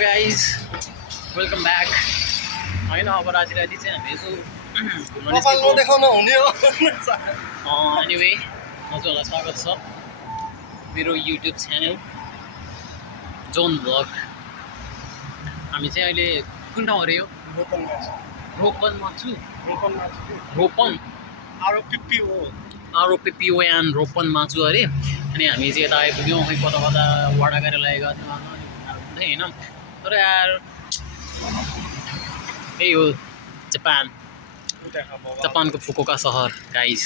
Guys welcome back होइन अब राति राति चाहिँ हामी यसो एनिवे हजुरहरूलाई स्वागत छ मेरो युट्युब च्यानल जोन भ्लग। हामी चाहिँ अहिले कुन ठाउँ अरे यो रोपनमा छु। रोपन आरओपिपिओएन रोपनमा छु अरे। अनि हामी चाहिँ यता आइपुग्यौँ खै कता कता वाडा गरेर लागेको थियो होइन। तर यार यही हो जापानको फुकुओका सहर गाइज।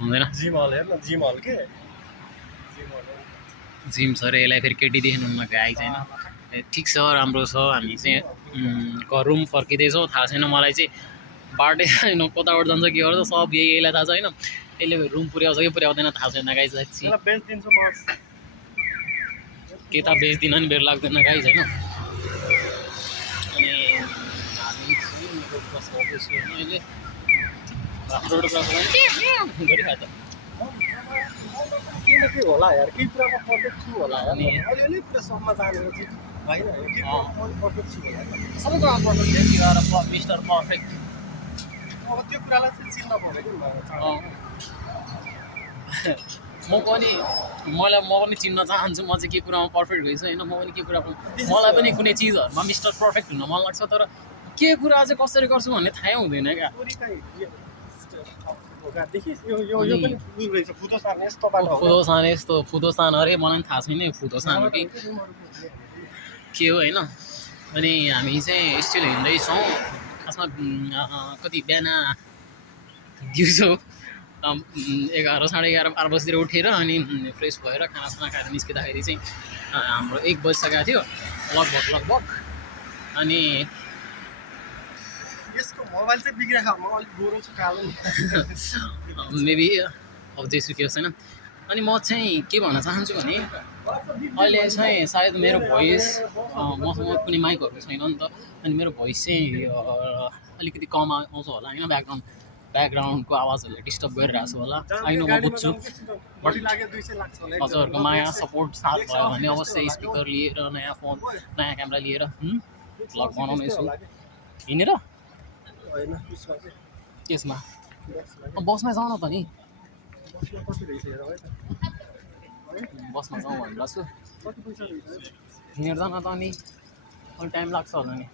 हुँदैन जिम छ अरे यसलाई फेरि केटी देख्नुहुन्न गाइज होइन। ठिक छ राम्रो छ। हामी चाहिँ रुम फर्किँदैछौँ। थाहा छैन मलाई चाहिँ बाटो होइन कताबाट जान्छ के गर्छ सब यहीलाई थाहा छ होइन। यसले रुम पुर्याउँछ कि पुर्याउँदैन थाहा छैन गाइज। के त बेच्दिन नि बेर लाग्दैन गाइज होइन। अनि हामी बस्दैछु अहिले गरिखा त के होला यार केही कुरामा पर्फेक्ट छु होला अनि अलिअलि कुरा सम्म जानेको चाहिँ होइन के पर्फेक्ट छु होला सबै कुरा पर्फेक्ट मिस्टर पर्फेक्ट। अब त्यो कुरालाई चाहिँ चिन्न पर्यो कि म पनि चिन्न चाहन्छु म चाहिँ के कुरामा पर्फेक्ट भइछु होइन। म पनि के कुरा मलाई पनि कुनै चिजहरूमा मिस्टर पर्फेक्ट हुन मन लाग्छ तर के कुरा चाहिँ कसरी गर्छु भन्ने थाहै हुँदैन क्या। फुदोसान अरे मलाई पनि थाहा छैन फुदोसान हो कि के हो होइन। अनि हामी चाहिँ स्टिल हिँड्दैछौँ खासमा कति बिहान दिउँसो 11 साढे 11 12 बजीतिर उठेर अनि फ्रेस भएर खानासाना खाएर निस्किँदाखेरि चाहिँ हाम्रो 1 बजिसकेको थियो लगभग। अनि यसको मोबाइल चाहिँ बिग्रेको म अलिक गोरो छु कालो मेबी अब जेसुकै होस् होइन। अनि म चाहिँ के भन्न चाहन्छु भने अहिले चाहिँ सायद मेरो भोइस मसँग कुनै माइकहरू छैन नि त। अनि मेरो भोइस चाहिँ अलिकति कम आउँछ होला होइन। ब्याकग्राउन्डको आवाजहरूले डिस्टर्ब गरिरहेको छु होला होइन म बुझ्छु। बट हजुरहरूको माया सपोर्ट साथ भयो भने अवश्य स्पिकर लिएर नयाँ फोन नयाँ क्यामेरा लिएर भ्लग बनाउनेछु हिँडेर त्यसमा बसमा जाउँ न त नि बसमा जाउँ भनेर छु हिँडेर जान त अनि अलिक टाइम लाग्छ होला नि।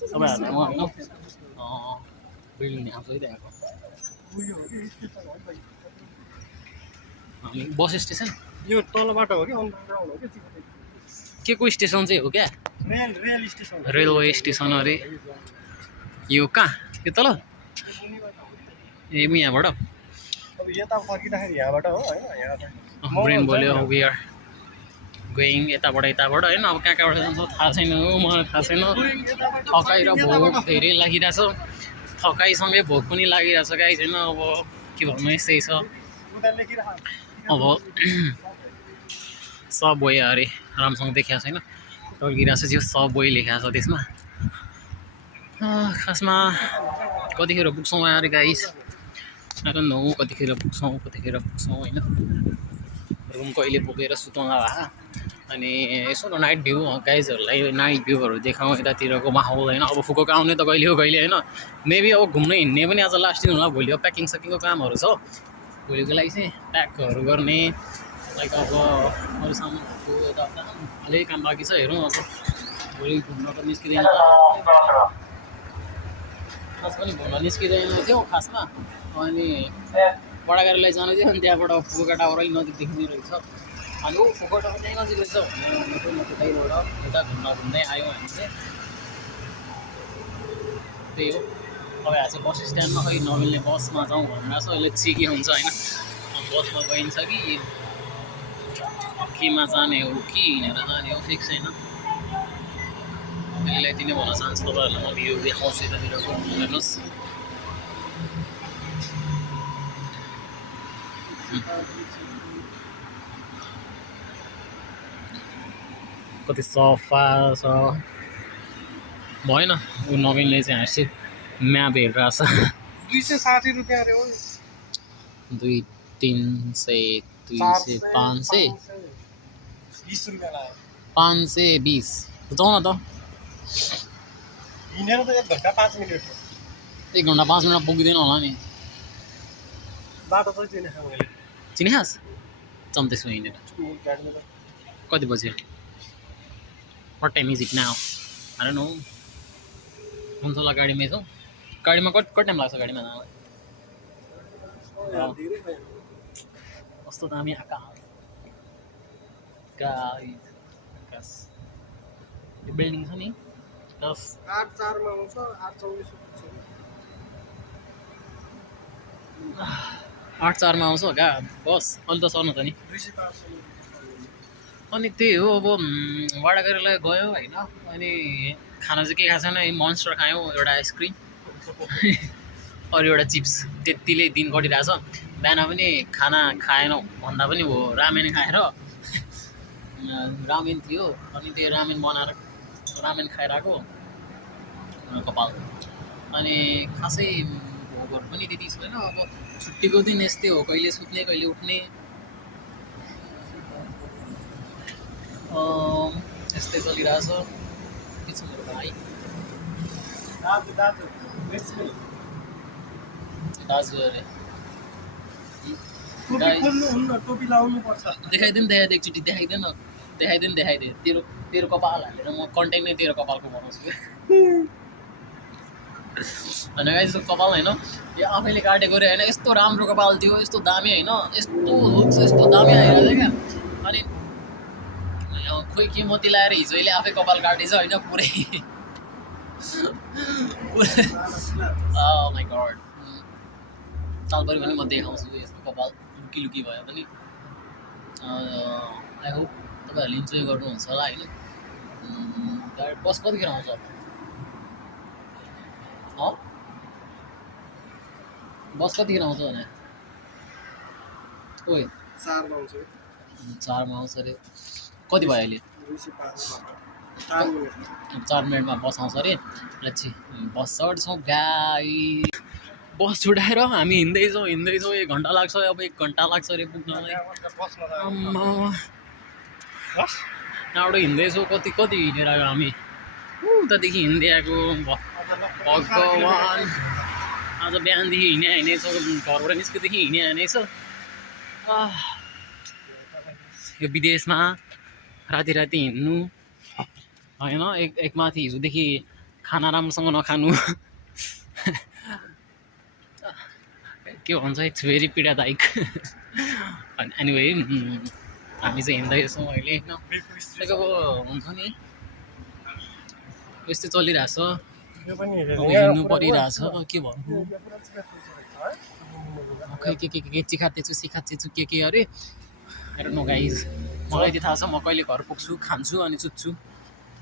तपाईँहरूलाई म होइन बिल्डिङ यहाँ गइरहेको हामी बस स्टेसन यो तलबाट हो कि अन्डरग्राउन्ड हो के को स्टेसन चाहिँ हो क्या रेल स्टेसन रेलवे स्टेसन अरे यो कहाँ यो तल ए म यहाँबाट अब यता फर्किँदाखेरि यहाँबाट हो होइन यहाँ ब्रेन बोल्यो वी आर गोइङ यताबाट होइन। अब कहाँ कहाँबाट जान्छ थाहा छैन हो मलाई थाहा छैन। थकाइ र भोक धेरै लागिरहेछ थकाइसँगै भोक पनि लागिरहेछ गाई छैन। अब के भन्नु यस्तै छ। अब सब बोय अरे राम्रोसँग देखाएको छैन टल्किरहेको छ त्यो सब बोय लेखाएको छ त्यसमा। खासमा कतिखेर पुग्छौँ अरे गाइस आई डोन्ट नो कतिखेर पुग्छौँ होइन। रुम कहिले पुगेर सुतौँला भए अनि यसो न नाइट भ्यू गाइजहरूलाई नाइट भ्यूहरू देखाउँ यतातिरको माहौल होइन। अब फुकुओका आउने त कहिले हो कहिले होइन। मेबी अब घुम्न हिँड्ने पनि आज लास्ट दिन होला। भोलि अब प्याकिङ सकिङको कामहरू छ भोलिको लागि चाहिँ प्याकहरू गर्ने लाइक अब अरू सामानहरूको यताउता अलिक काम बाँकी छ हेरौँ। अब भोलि घुम्न त निस्किँदैन आज पनि घुम्न निस्किँदैन थियो खासमा। अनि बडा गाडीलाई जानु थियो अनि त्यहाँबाट फुकुओका टावर अलिक नजिक देखिने रहेछ। अनि फुकुओका टावर त्यहीँ नजिक रहेछ भने त्यहीँबाट यता घुम्दै आयौँ हामी चाहिँ त्यही हो। अब यहाँ चाहिँ बस स्ट्यान्डमा खै नमिल्ने बसमा जाउँ भनेर छ अहिले चाहिँ के हुन्छ होइन। बसमा गइन्छ कि केमा जाने हो कि हिँडेर जाने हो फिक्स छैन। अहिले यति नै भन्न चाहन्छु तपाईँहरूलाई म भ्यू देखाउँछु यतातिरको हेर्नुहोस्। कति सफा छ भएन ऊ नवीनले चाहिँ हाँसी म्याप हेरिरहेछ 260 रुपियाँ अरे हो 2 300 200 500 20 रुपियाँ लाग्यो 520 जाउँ न त हिँडेर त 1 घन्टा 5 मिनट हो 1 घन्टा 5 मिनट पुग्दैन होला नि बाटो चाहिँ चिने खाँ मैले चिने खास जाउँ त्यसमा हिँडेर गाडीमा त कति बज्यो what time is it now I don't know हुन्छ होला गाडीमै छौँ गाडीमा कति टाइम लाग्छ गाडीमा जाँदा धेरै भयो कस्तो दामी आकाश आकाश यो बिल्डिङ छ नि 10 8 4 मा आउँछ 8 24 8 4 मा आउँछ क्या बस अलि त सर्नु त नि 205 अनि त्यही हो अब वाडा गरेर गयो होइन अनि खाना चाहिँ के खाएको छैन यही मोन्स्टर खायौँ एउटा आइसक्रिम अरू एउटा चिप्स त्यतिले दिन कटिरहेछ बिहान पनि खाना खाएनौँ भन्दा पनि हो रामेन खाएर रामेन थियो अनि त्यो रामेन बनाएर रामेन खाएर आएको कपाल अनि खासै भोकहरू पनि त्यति छैन अब छुट्टीको दिन यस्तै हो कहिले सुत्ने कहिले उठ्ने यस्तै चलिरहेछ के छ मेरो भाइ दाजु दाजु अरे टोपी खोल्नुहुन्न टोपी लाउनु पर्छ देखाइदिउँ एकचोटि देखाइदे तेरो कपाल हालेर म कन्टेन्ट नै तेरो कपालको बनाउँछु होइन गाइस कपाल होइन यो आफैले काटेको रे होइन यस्तो राम्रो कपाल थियो यस्तो दामी होइन यस्तो लुक्स यस्तो दामी आइरहेको थियो क्या अनि खोइ के मोती लाएर हिजोले आफै कपाल काटेछ होइन पुरै माई गड सालभरि पनि म देखाउँछु यसको कपाल लुकी भयो पनि आई होप तपाईँहरूले इन्जोय गर्नुहुन्छ होला होइन बस कतिखेर आउँछ बस कतिखेर आउँछ भने ओइ 4 मा आउँछ 4 मा आउँछ अरे कति भयो अहिले 4 मिनटमा बस आउँछ अरे लच्छी बस चढ्छौँ गाई बस छुटाएर हामी हिँड्दैछौँ 1 घन्टा लाग्छ अब 1 घन्टा लाग्छ अरे पुग्नलाई यहाँबाट हिँड्दैछौँ कति हिँडेर आयो हामी उतादेखि हिँड्दै आएको भगवान् आज बिहानदेखि हिँडेछौँ घरबाट निस्केदेखि हिँडेछ यो विदेशमा राति हिँड्नु होइन एक माथि हिजोदेखि खाना राम्रोसँग नखानु के भन्छ इट्स भेरी पीडादायक एनिवे हामी चाहिँ हिँड्दैछौँ अहिले होइन अब हुन्छ नि यस्तै चलिरहेछ हिँड्नु परिरहेछ के भन्नु खै के चिखातेछु सिखातेछु के अरे नो गाइज मलाई चाहिँ थाहा छ म कहिले घर पुग्छु खान्छु अनि सुत्छु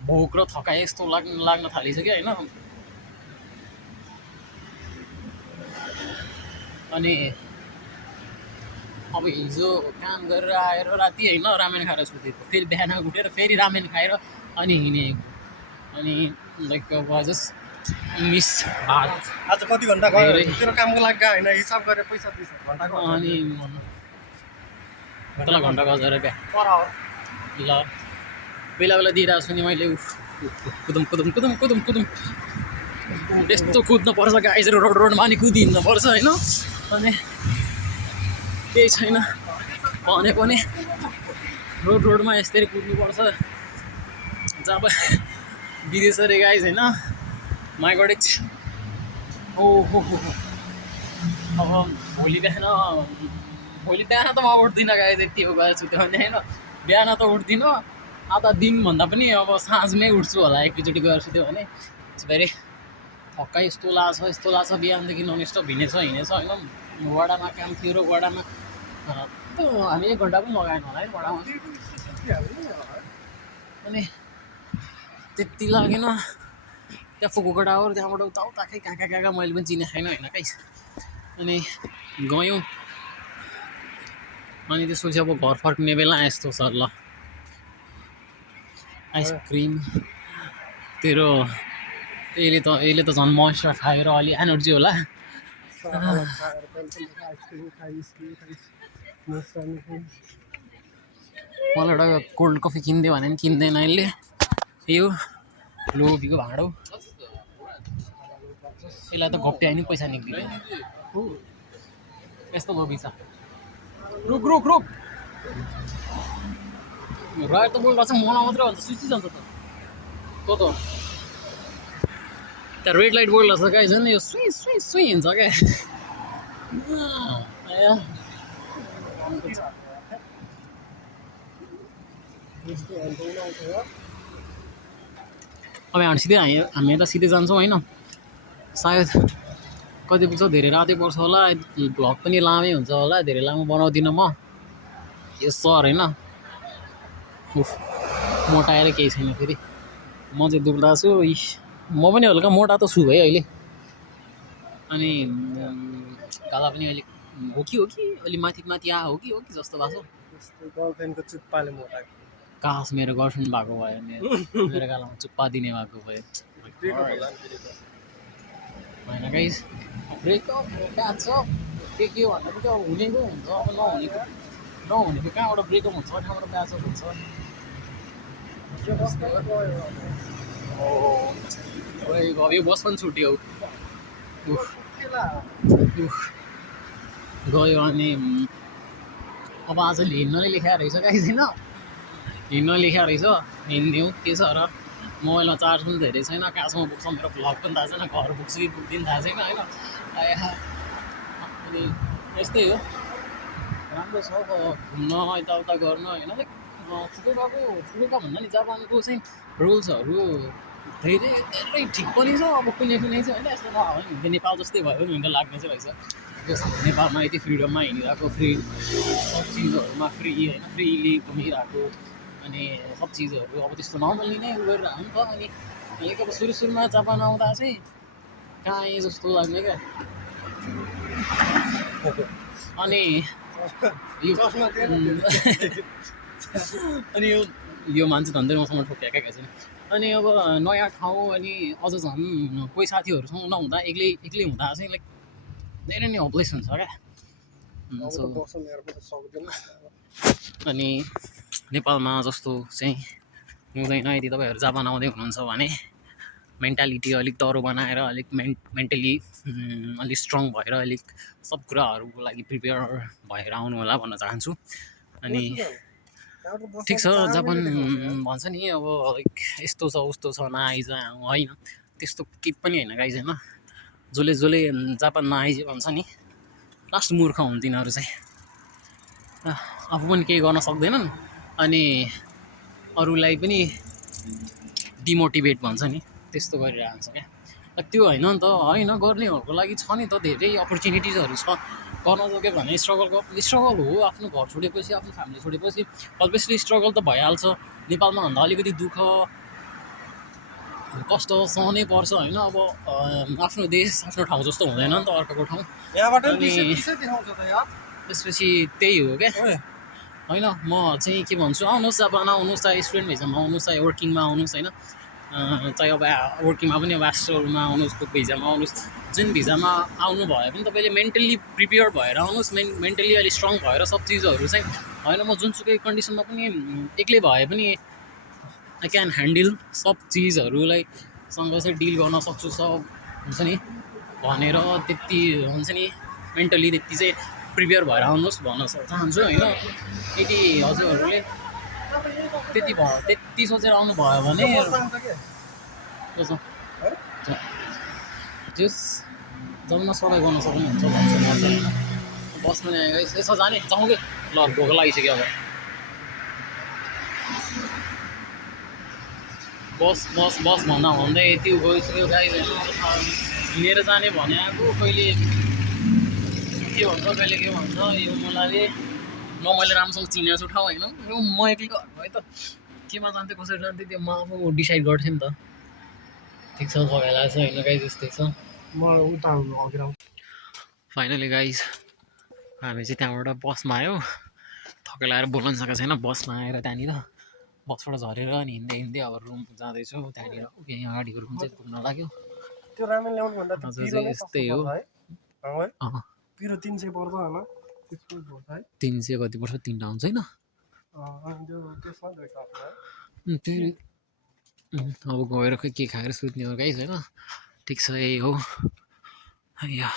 भोक र थकाइ यस्तो लाग्न थालिसक्यो होइन अनि अब हिजो काम गरेर आएर राति होइन रामेन खाएर सुतेको फेरि बिहान उठेर फेरि रामेन खाएर अनि हिँडेको अनि लाइक जस्ट मिस भात आज कति घन्टा गयो तेरो कामको लागि होइन हिसाब गरेर पैसा दिन्छ घन्टाको अनि तँलाई घन्टा गएर क्या ल बेला दिइरहेको छु नि मैले कुदुम यस्तो कुद्नु पर्छ गाइस रोडमा नि कुदिहिँड्नु पर्छ होइन अनि केही छैन भनेको नि रोडमा यस्तरी कुद्नुपर्छ जब विदेश अरे गाइस होइन माई गड इट्स हो अब भोलि बिहान त म उठ्दिनँ गाइस यति हो गएर सुत्यो भने होइन बिहान त उठ्दिनँ आधा दिनभन्दा पनि अब साँझमै उठ्छु होला एकैचोटि गएर सुत्यो भने इट्स भेरी थक्कै यस्तो लाग्छ बिहानदेखि ननस्टप हिँडेछ होइन वडामा काम थियो र वडामा हामी 1 घन्टा पनि लगाएन होला है वडामा अनि त्यति लागेन त्यहाँ फुकुकटावर त्यहाँबाट उता खै कहाँ मैले पनि चिने छैन होइन कहीँ अनि गयौँ अनि त्यसपछि अब घर फर्किने बेला यस्तो छ ल आइसक्रिम तेरो यसले त झन् मोन्स्टर खाएर अलि एनर्जी होला खाएर पेन्सन आइसक्रिम खाइ बिस्किट खाइ मोस्रानी खाइ मलाई एउटा कोल्ड कफी किनिदियो भने पनि किन्दैन यसले यो लोभीको भाँडो यसलाई त घोप्ट्यायो नि पैसा निक्लिँदैन यस्तो लोभी छ रुक रुक रुक राइट त बोलिरहेको छ मलाई मात्रै भन्छ सुची जान्छ त त त्यहाँ रेड लाइट बोलिरहेको छ गाइस नि यो सुई सुई सुई हिँड्छ क्या अब हामी सिधै हामी यता सिधै जान्छौँ होइन सायद कति पुग्छ धेरै रातै पर्छ होला भ्लग पनि लामै हुन्छ होला धेरै लामो बनाउँदिनँ म यो सर होइन उफ मोटाएर केही छैन फेरि म चाहिँ दुब्ला छु म पनि हल्का मोटा त छु है अहिले अनि गाला पनि अलिक हो कि अलिक माथि माथि हो कि जस्तो भएको छ गर्लफ्रेन्डको चुप्पाले मोटा कास मेरो गर्लफ्रेन्ड भएको भयो मेरो गालामा चुप्पा दिने भएको भयो होइन गाइस ब्रेकअप ब्याड छ के भन्दा पनि अब हुनेको हुन्छ अब नहुनेको कहाँबाट ब्रेकअप हुन्छ कहाँबाट ब्याचअप हुन्छ यो बस पनि छुट्यो गयो अनि अब आज हिँड्न नै लेखाएको रहेछ गाइस होइन हिँड्न लेखाएको रहेछ हिँडिदिउँ के छ र मोबाइलमा चार्ज पनि धेरै छैन कहाँसम्म पुग्छ मेरो भ्लग पनि थाहा छैन घर पुग्छ कि पुग्दिन थाहा छैन होइन अनि यस्तै हो राम्रो छ घुम्न यताउता गर्न होइन फुकुका भन्दा नि जापानको चाहिँ रुल्सहरू धेरै ठिक पनि छ अब कुनै चाहिँ होइन यस्तो नभए पनि नेपाल जस्तै भयो नि त लाग्ने चाहिँ रहेछ नेपालमा यति फ्रिडममा हिँडिरहेको सब चिजहरूमा फ्री होइन फ्रिली घुमिरहेको अनि सब चिजहरू अब त्यस्तो नर्मल्ली नै गरिरहेको नि त अनि अलिक अब सुरुमा जापान आउँदा चाहिँ कहाँ आएँ जस्तो लाग्ने क्या अनि अनि यो मान्छे धन्दै मसँग ठोक्याएकै छैन अनि अब नयाँ ठाउँ अनि अझ झन् कोही साथीहरूसँग नहुँदा एक्लै हुँदा चाहिँ लाइक धेरै नै होपलेस हुन्छ क्या अनि नेपालमा जस्तो चाहिँ हुँदैन यदि तपाईँहरू जापान आउँदै हुनुहुन्छ भने मेन्टालिटी अलिक दह्रो बनाएर अलिक मेन्टली अलिक स्ट्रङ भएर अलिक सब कुराहरूको लागि प्रिपेयर भएर आउनु होला भन्न चाहन्छु अनि ठिक छ जापान भन्छ नि अब लाइक यस्तो छ उस्तो छ नआइज होइन त्यस्तो केही पनि होइन गाइज होइन जसले जापान नआइज भन्छ नि लास्ट मूर्ख हुन् तिनीहरू चाहिँ आफू पनि केही गर्न सक्दैनन् अनि अरूलाई पनि डिमोटिभेट भन्छ नि त्यस्तो गरिरहन्छ क्या त्यो होइन नि त होइन गर्नेहरूको लागि छ नि त धेरै अपर्च्युनिटिजहरू छ गर्न सक्यो भने स्ट्रगल हो आफ्नो घर छोडेपछि आफ्नो फ्यामिली छोडेपछि अभियसली स्ट्रगल त भइहाल्छ नेपालमा भन्दा अलिकति दुःख कष्ट सहनै पर्छ होइन अब आफ्नो देश आफ्नो ठाउँ जस्तो हुँदैन नि त अर्काको ठाउँ त्यसपछि त्यही हो क्या होइन म चाहिँ के भन्छु आउनुहोस् जापान आउनुहोस् चाहे स्टुडेन्ट भिजामा आउनुहोस् चाहे वर्किङमा आउनुहोस् होइन चाहे अब वर्किङमा पनि अब एस्ट्रोलमा आउनुहोस् भिजामा आउनुहोस् जुन भिजामा आउनु भयो पनि तपाईँले मेन्टल्ली प्रिपेयर भएर आउनुहोस् मेन्टल्ली अलिक स्ट्रङ भएर सब चिजहरू चाहिँ होइन म जुनसुकै कन्डिसनमा पनि एक्लै भए पनि आई क्यान ह्यान्डल सब चिजहरूलाई सँग चाहिँ डिल गर्न सक्छु सब हुन्छ नि भनेर त्यति हुन्छ नि मेन्टल्ली त्यति चाहिँ प्रिपेयर भएर आउनुहोस् भन्न चाहन्छु होइन यदि हजुरहरूले त्यति सोचेर आउनु भयो भने जस जम्न सबै गर्न सक्नुहुन्छ भन्छ होइन बस पनि आएको यसो जाने जाउँ कि ल भोक लागिसक्यो अब बस भन्दा भन्दै यति गइसक्यो गाइस हिँडेर जाने भने आएको कहिले के भन्छ कहिले के भन्छ यो मलाई मैले राम्रोसँग चिनेको छु ठाउँ होइन यो म एक्लै घरमा है त केमा जान्थेँ कसरी जान्थेँ त्यो म अब डिसाइड गर्थेँ नि त ठिक छ तपाईँलाई चाहिँ होइन गाइस यस्तै छ फाइनली गाइस हामी चाहिँ त्यहाँबाट बसमा आयो थकै लगाएर बोल्न सकेको छैन बसमा आएर त्यहाँनिर बसबाट झरेर अनि हिँड्दै अब रुम जाँदैछु त्यहाँनिर यहीँ अगाडिको रुम चाहिँ पुग्न लाग्यो आज चाहिँ यस्तै हो है अँ पिरो 300 पर्छ होइन त्यसको पर्छ है 300 कति पर्छ 3टा हुन्छ होइन अनि त्यो त्यसमा दुईटा हुन्छ है त्यही अब गएर खै के खाएर सुत्ने हो गाइस होइन ठिक छ यही हो या